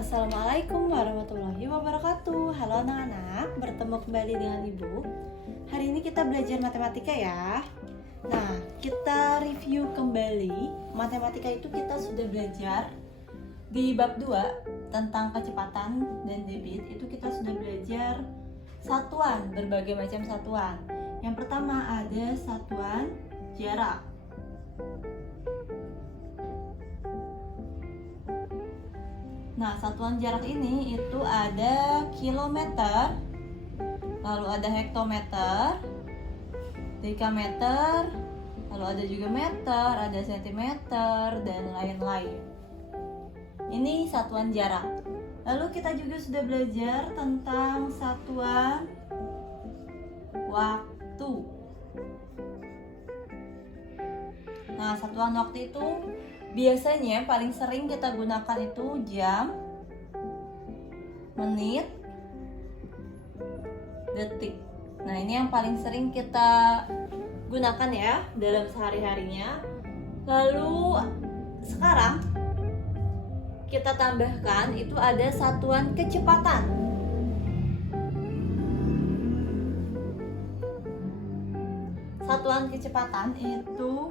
Assalamualaikum warahmatullahi wabarakatuh. Halo anak-anak, bertemu kembali dengan Ibu. Hari ini kita belajar matematika ya. Nah, kita review kembali. Matematika itu kita sudah belajar di bab 2 tentang kecepatan dan debit. Itu kita sudah belajar satuan, berbagai macam satuan. Yang pertama ada satuan jarak. Nah, satuan jarak ini itu ada kilometer, lalu ada hektometer, dekameter, lalu ada juga meter, ada sentimeter, dan lain-lain. Ini satuan jarak. Lalu kita juga sudah belajar tentang satuan waktu. Nah, satuan waktu itu biasanya paling sering kita gunakan itu jam, menit, detik. Nah, ini yang paling sering kita gunakan ya dalam sehari-harinya. Lalu sekarang kita tambahkan itu ada satuan kecepatan. Satuan kecepatan itu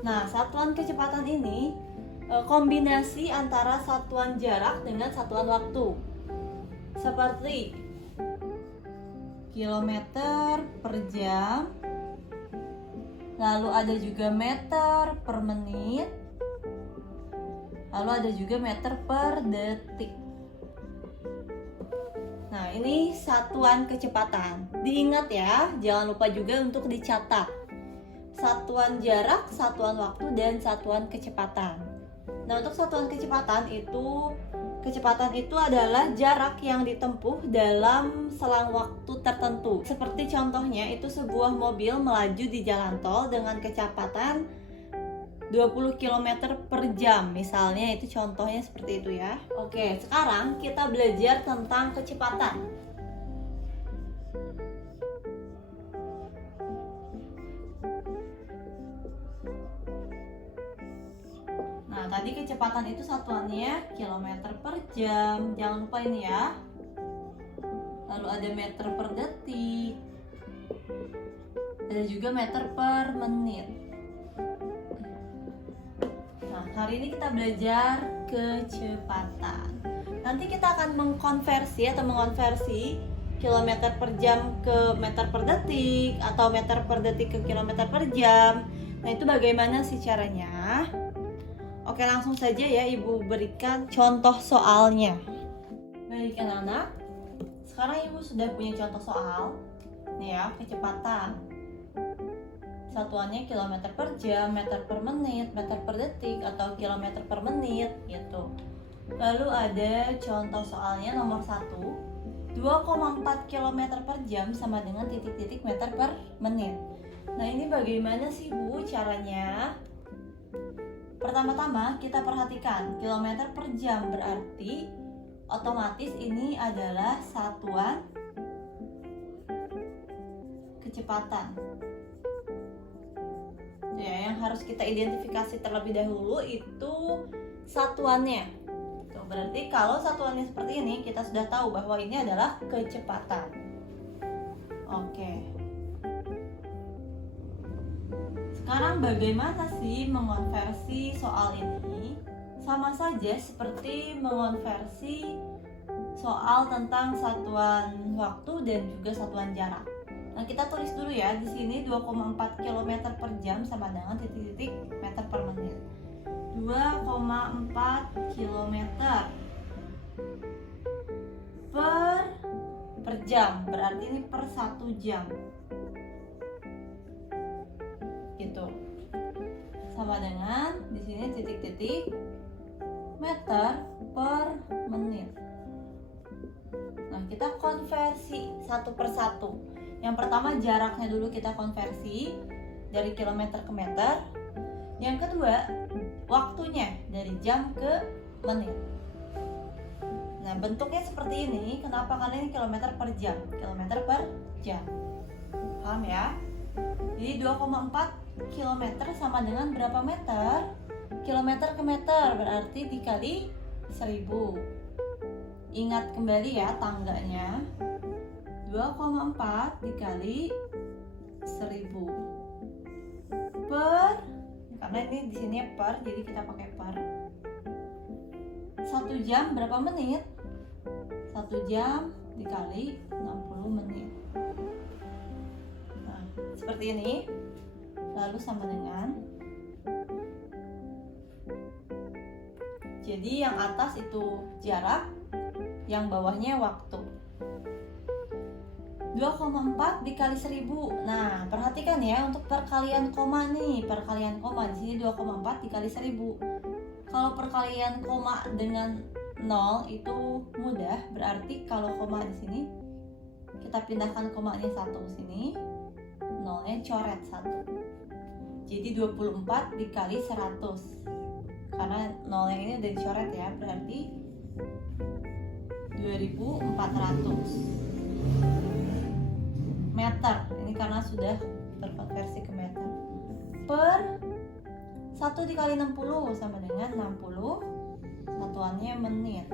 Nah, satuan kecepatan ini kombinasi antara satuan jarak dengan satuan waktu. Seperti kilometer per jam, lalu ada juga meter per menit, lalu ada juga meter per detik. Nah, ini satuan kecepatan. Diingat ya, jangan lupa juga untuk dicatat. Satuan jarak, satuan waktu, dan satuan kecepatan. Nah, untuk satuan kecepatan itu adalah jarak yang ditempuh dalam selang waktu tertentu. Seperti contohnya itu sebuah mobil melaju di jalan tol dengan kecepatan 20 km per jam. Misalnya itu contohnya seperti itu ya. Oke, sekarang kita belajar tentang kecepatan. Nah, tadi kecepatan itu satuannya kilometer per jam. Jangan lupa ini ya. Lalu ada meter per detik. Ada juga meter per menit. Nah, hari ini kita belajar kecepatan. Nanti kita akan mengonversi kilometer per jam ke meter per detik atau meter per detik ke kilometer per jam. Nah, itu bagaimana sih caranya? Oke, langsung saja ya Ibu berikan contoh soalnya. Baik anak-anak, sekarang Ibu sudah punya contoh soal. Nih ya, kecepatan. Satuannya kilometer per jam, meter per menit, meter per detik, atau kilometer per menit gitu. Lalu ada contoh soalnya nomor 1, 2,4 km per jam sama dengan titik-titik meter per menit. Nah, ini bagaimana sih Bu caranya? Pertama-tama kita perhatikan kilometer per jam berarti otomatis ini adalah satuan kecepatan. Ya, yang harus kita identifikasi terlebih dahulu itu satuannya. Tuh, berarti kalau satuannya seperti ini kita sudah tahu bahwa ini adalah kecepatan. Oke. Sekarang bagaimana sih mengonversi soal ini? Sama saja seperti mengonversi soal tentang satuan waktu dan juga satuan jarak. Nah, kita tulis dulu ya di sini 2,4 km per jam sama dengan titik-titik meter per menit. 2,4 km per jam berarti ini per 1 jam. Gitu. Sama dengan di sini titik-titik meter per menit. Nah, kita konversi satu per satu. Yang pertama jaraknya dulu kita konversi dari kilometer ke meter. Yang kedua waktunya dari jam ke menit. Nah, bentuknya seperti ini. Kenapa? Karena ini kilometer per jam. Kilometer per jam. Paham ya? Jadi 2,4 kilometer sama dengan berapa meter? Kilometer ke meter, berarti dikali 1000. Ingat kembali ya tangganya. 2,4 dikali 1000 per, karena ini di sini per, jadi kita pakai per. 1 jam berapa menit? 1 jam dikali 60 menit. Nah, seperti ini. Lalu sama dengan, jadi yang atas itu jarak, yang bawahnya waktu. 2,4 dikali 1000. Nah, perhatikan ya untuk perkalian koma nih, perkalian koma di sini 2,4 dikali 1000. Kalau perkalian koma dengan 0 itu mudah, berarti kalau koma di sini kita pindahkan komanya 1 ke sini, 0-nya coret 1. Jadi 24 dikali 100. Karena 0 yang ini udah dicoret ya, berarti 2400 meter. Ini karena sudah terkonversi ke meter. Per 1 dikali 60 sama dengan 60, satuannya menit.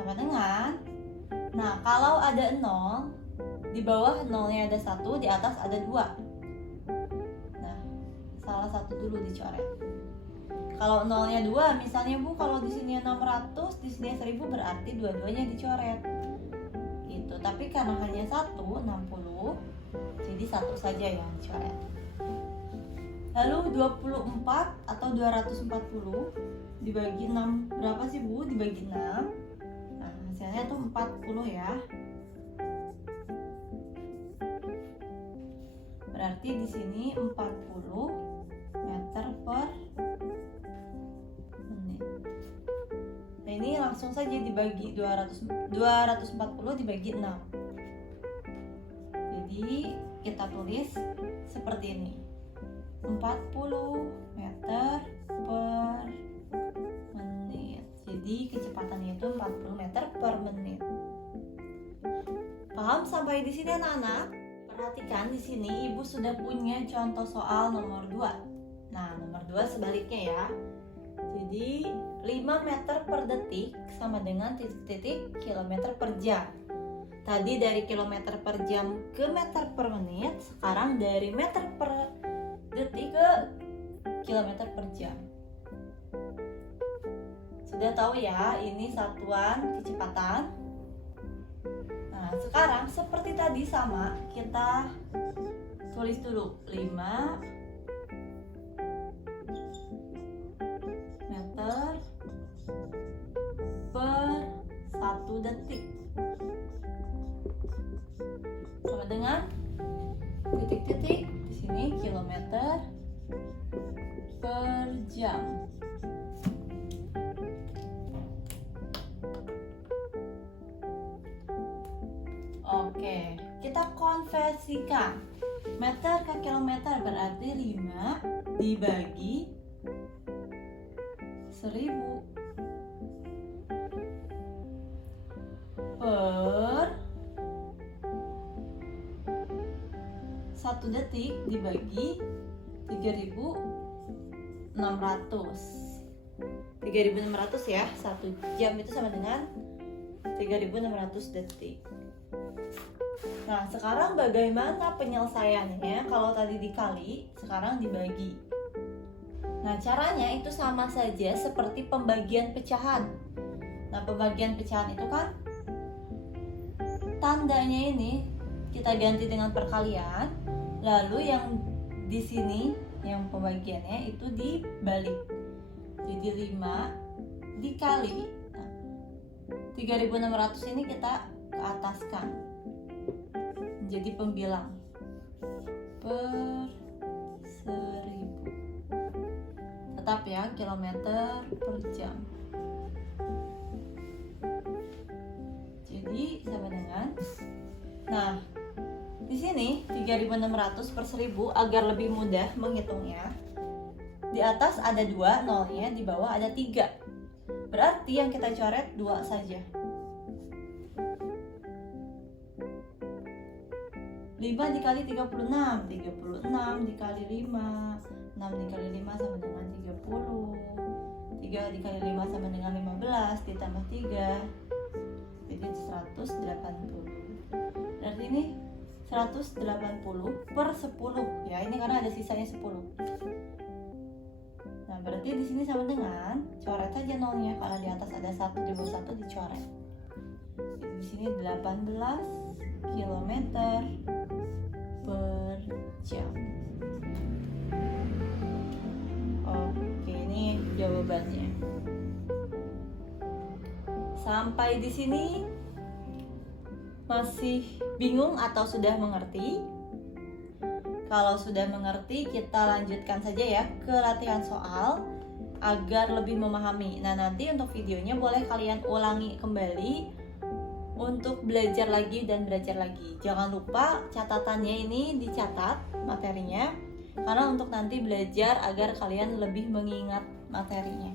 Sama dengan, nah kalau ada 0, di bawah 0-nya ada 1, di atas ada 2. Nah, salah satu dulu dicoret. Kalau 0-nya 2, misalnya Bu, kalau di sini 600, di sini 1000, berarti dua-duanya dicoret. Gitu. Tapi karena hanya 1, 60, jadi 1 saja yang dicoret. Lalu 24 atau 240 dibagi 6, berapa sih Bu? Dibagi 6. Nah, hasilnya tuh 40 ya. Berarti di sini 40 meter per menit. Nah, ini langsung saja dibagi 240 dibagi 6. Jadi kita tulis seperti ini. 40 meter per menit. Jadi kecepatannya itu 40 meter per menit. Paham sampai di sini anak-anak? Perhatikan di sini Ibu sudah punya contoh soal nomor 2. Nah, nomor 2 sebaliknya ya. Jadi 5 meter per detik sama dengan titik-titik kilometer per jam. Tadi dari kilometer per jam ke meter per menit, sekarang dari meter per detik ke kilometer per jam. Sudah tahu ya, ini satuan kecepatan. Nah, sekarang seperti tadi sama, kita tulis dulu 5 meter per 1 detik sama dengan titik-titik di sini kilometer per jam. Oke, kita konversikan. Meter ke kilometer berarti 5 dibagi 1000 per 1 detik dibagi 3600. 3600 ya, 1 jam itu sama dengan 3600 detik. Nah, sekarang bagaimana penyelesaiannya? Kalau tadi dikali, sekarang dibagi. Nah, caranya itu sama saja seperti pembagian pecahan. Nah, pembagian pecahan itu kan tandanya ini kita ganti dengan perkalian, lalu yang di sini yang pembagiannya itu dibalik. Jadi 5 dikali 3600 ini kita ke ataskan. Jadi pembilang per 1000. Tetap ya, kilometer per jam. Jadi sama dengan, nah di sini 3600 per 1000 agar lebih mudah menghitungnya. Di atas ada 2 nolnya, di bawah ada 3. Berarti yang kita coret 2 saja. 5 dikali 36, 36 dikali 5, 6 dikali 5 sama dengan 30, 3 dikali 5 sama dengan 15, ditambah 3, jadi 180. Berarti ini 180 per 10 ya, ini karena ada sisanya 10. Nah, berarti di sini sama dengan coret saja nolnya karena di atas ada 1, di bawah 1 dicoret. Jadi di sini 18 km per jam. Oke, ini jawabannya. Sampai di sini masih bingung atau sudah mengerti? Kalau sudah mengerti, kita lanjutkan saja ya ke latihan soal agar lebih memahami. Nah, nanti untuk videonya boleh kalian ulangi kembali untuk belajar lagi dan belajar lagi. Jangan lupa catatannya ini dicatat materinya, karena untuk nanti belajar agar kalian lebih mengingat materinya.